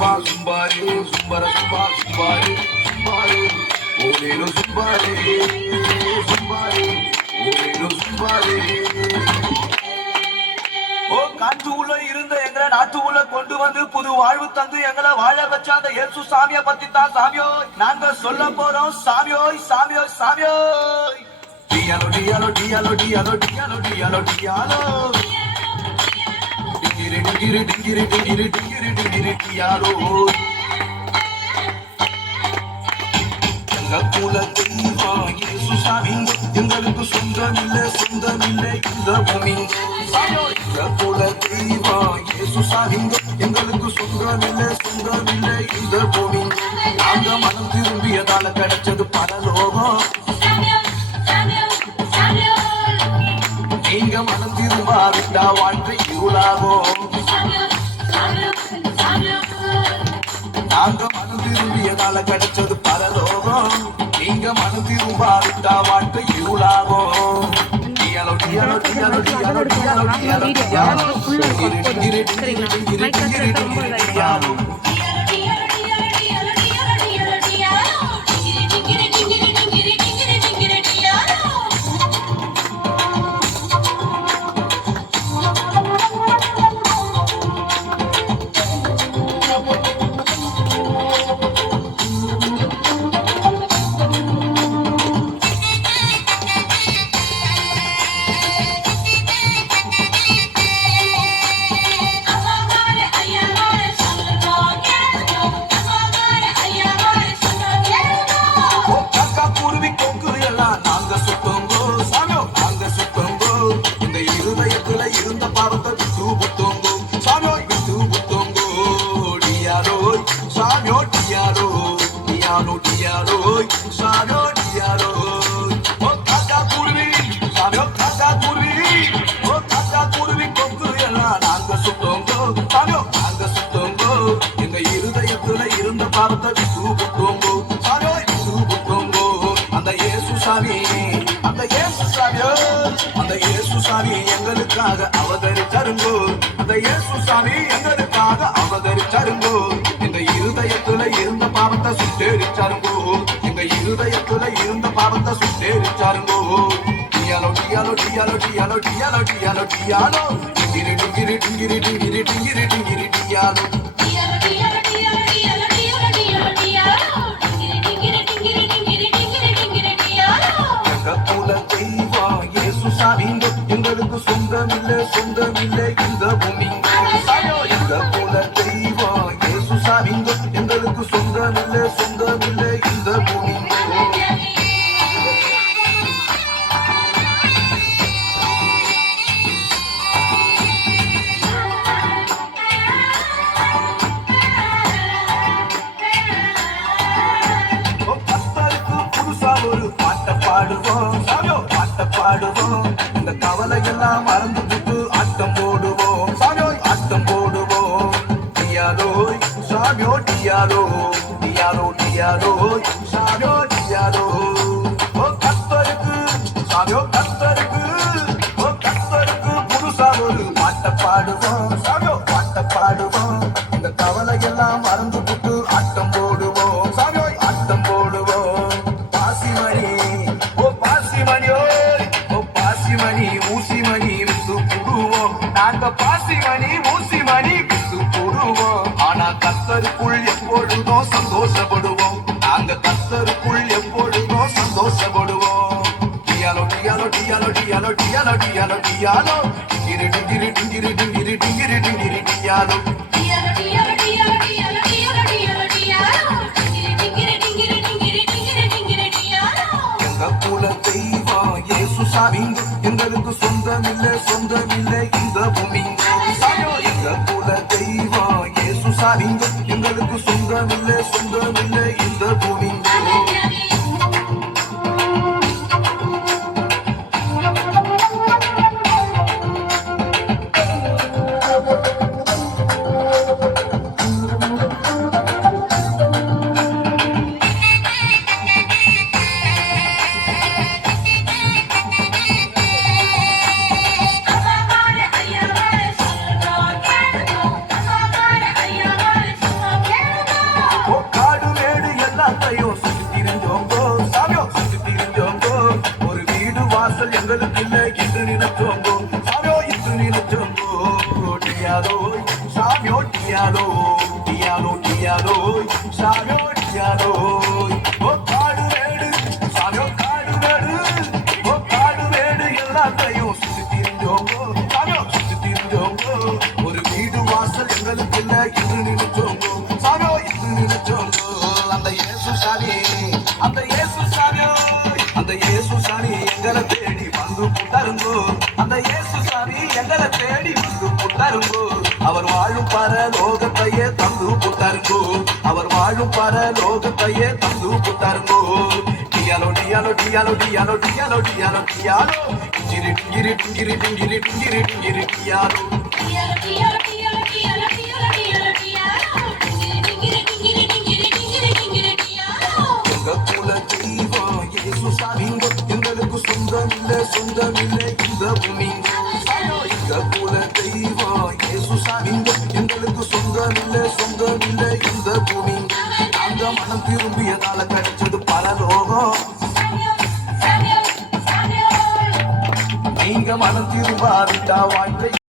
zumba zumbare, zumbara zumba zumbare, zumbare. Olelo zumbare, zumbare, olelo zumbare. ஓ காட்டுக்குள்ள இருந்த எங்களை நாட்டுக்குள்ள கொண்டு வந்து புது வாழ்வு தந்து எங்களை வாழ வச்ச அந்த இயேசு சாமியை பத்தி தான் சாமியோ நாங்க சொல்ல போறோம் சாமியோய் சாமியோய் சாமியோய். டியாலோ டியாலோ டியாலோ டியாலோ டியாலோ டியாலோ டியாலோ டிங்கிரி டிங்கிரி டிங்கிரி டிங்கிரி டிங்கிரி டிங்கிரி டியாலோ. எங்க குல தெய்வம் இயேசு சாமி எங்களுக்கு சொந்தமில்லை சொந்தமில்லை இந்த பூமி. எங்க குல தெய்வம் இயேசு சாமி எங்களுக்கு சொந்தமில்லை சொந்தமில்லை இந்த பூமி. நாங்க மனம் திரும்பியதால கிடைச்சது பரலோகம். நீங்க மனம் திரும்பாவிட்டா வாழ்க்கை இருளாகும். நாங்க மனம் திரும்பியதால கிடைச்சது பரலோகம். நீங்க மனம் திரும்பாவிட்டா வாழ்க்கை இருளாகும். டியாலோ டியாலோ டியாலோ டியாலோ டியாலோ டியாலோ டியாலோ டிங்கிரி டிங்கிரி டிங்கிரி டிங்கிரி டிங்கிரி டியாலோ. அந்த இயேசு சாமி எங்களுக்காக அவதரிச்சாருங்கோ. அந்த இயேசு சாமி எங்களுக்காக அவதரிச்சாருங்கோ. எங்க இருதயத்துல இருந்த பாவத்தை சுட்டேரிச்சாருங்கோ. எங்க இருதயத்துல இருந்த பாவத்தை சுட்டேரிச்சாருங்கோ. டியாலோ டியாலோ டியாலோ டியாலோ டியாலோ டியாலோ டியாலோ டிங்கிரி டிங்கிரி டிங்கிரி டிங்கிரி டிங்கிரி டிங்கிரி டியாலோ. எங்களுக்கு சொந்தமில்லை சொந்தமில்லை இந்த பூமி. எங்க குல தெய்வம் இயேசு சாமி எங்களுக்கு சொந்தமில்லை சொந்தமில்லை இந்த பூமி. புதுசா ஒரு பாட்டை பாடுவோம் பாட்டை பாடுவோம். இந்த கவலை எல்லாம் மறந்து விட்டு ஆட்டம் போடுவோம் சாமியோய் ஆட்டம் போடுவோம். டியாலோய் சாமியோ டியாலோ டியாலோ டியாலோ சாமியோ டியாலோ. ஓ கர்த்தருக்கு சாமியோ கர்த்தருக்கு ஓ கர்த்தருக்கு புதுசா ஒரு பாட்டை பாடுவோம் சாமியோ பாட்டை பாடுவோம். இந்த கவலை எல்லாம் மறந்து விட்டு ஆட்டம் போடுவோம் சாமியோய் ஆட்டம் போடுவோம். பாசிமணி ஓ பாசிமணியோ பாசிமணி ஊசிமணி வித்து போடுவோம். நாங்க பாசிமணி ஊசிமணி வித்து போடுவோம். ஆனா கர்த்தருக்குள் எப்பொழுதும் சந்தோஷப்படுவோம். நாங்க கர்த்தருக்குள் எப்பொழுதும் சந்தோஷப்படுவோம். டியாலோ டியாலோ டியாலோ டியாலோ டியாலோ டியாலோ டியாலோ டிங்கிரி டிங்கிரி டிங்கிரி டிங்கிரி டிங்கிரி டிங்கிரி டியாலோ. எங்க குல தெய்வம் இயேசு சாமி எங்களுக்கு சொந்தமில்லை சொந்தமில்லை இந்த பூமி. எங்க குல தெய்வம் இயேசு சாமி எங்களுக்கு சொந்தமில்லை சொந்தமில்லை இந்த பூமி. வாசல் எங்களுக்கு இல்லை என்று நினைச்சோங்கோ சாமியோ என்று நினைச்சோங்கோ டியாலோ சாமியோ டியாலோ டியாலோ டியாலோ சாமியோ டியாலோ ஓ காடு வேடு சாமியோ காடு வேடு ஓ காடு வேடு எல்லாத்தையும் சுத்தி திரிஞ்சோங்கோ சாமியோ சுத்தி திரிஞ்சோங்கோ ஒரு வீடு வாசல் எங்களுக்கு இல்லை என்று நினைச்சோங்கோ சாமியோ என்று நினைச்சோங்கோ அந்த இயேசு சாமி அந்த இயேசு சாமியோ அந்த இயேசு சாமி எங்களை தேடி வந்து புட்டாருங்கோ அந்த இயேசு சாமி எங்களை தேடி வந்து புட்டாருங்கோ அவர் வாழும் பரலோகத்தையே தந்து புட்டாருங்கோ அவர் வாழும் பரலோகத்தையே தந்து புட்டாருங்கோ டியாலோ டியாலோ டியாலோ டியாலோ டியாலோ டியாலோ டியாலோ டிங்கிரி டிங்கிரி டிங்கிரி டிங்கிரி டிங்கிரி டிங்கிரி டியாலோ எங்க குல தெய்வம் இயேசு சாமிங்க எங்களுக்கு சொந்தமில்லை இந்த பூமிங்க எங்க குல தெய்வம் இயேசு சாமிங்க எங்களுக்கு சொந்தமில்லை இந்த பூமிங்க அந்த மனம் திரும்பியதால கிடைச்சது பரலோகம் நீங்க மனம் திரும்பாவிட்டா வாழ்க்கை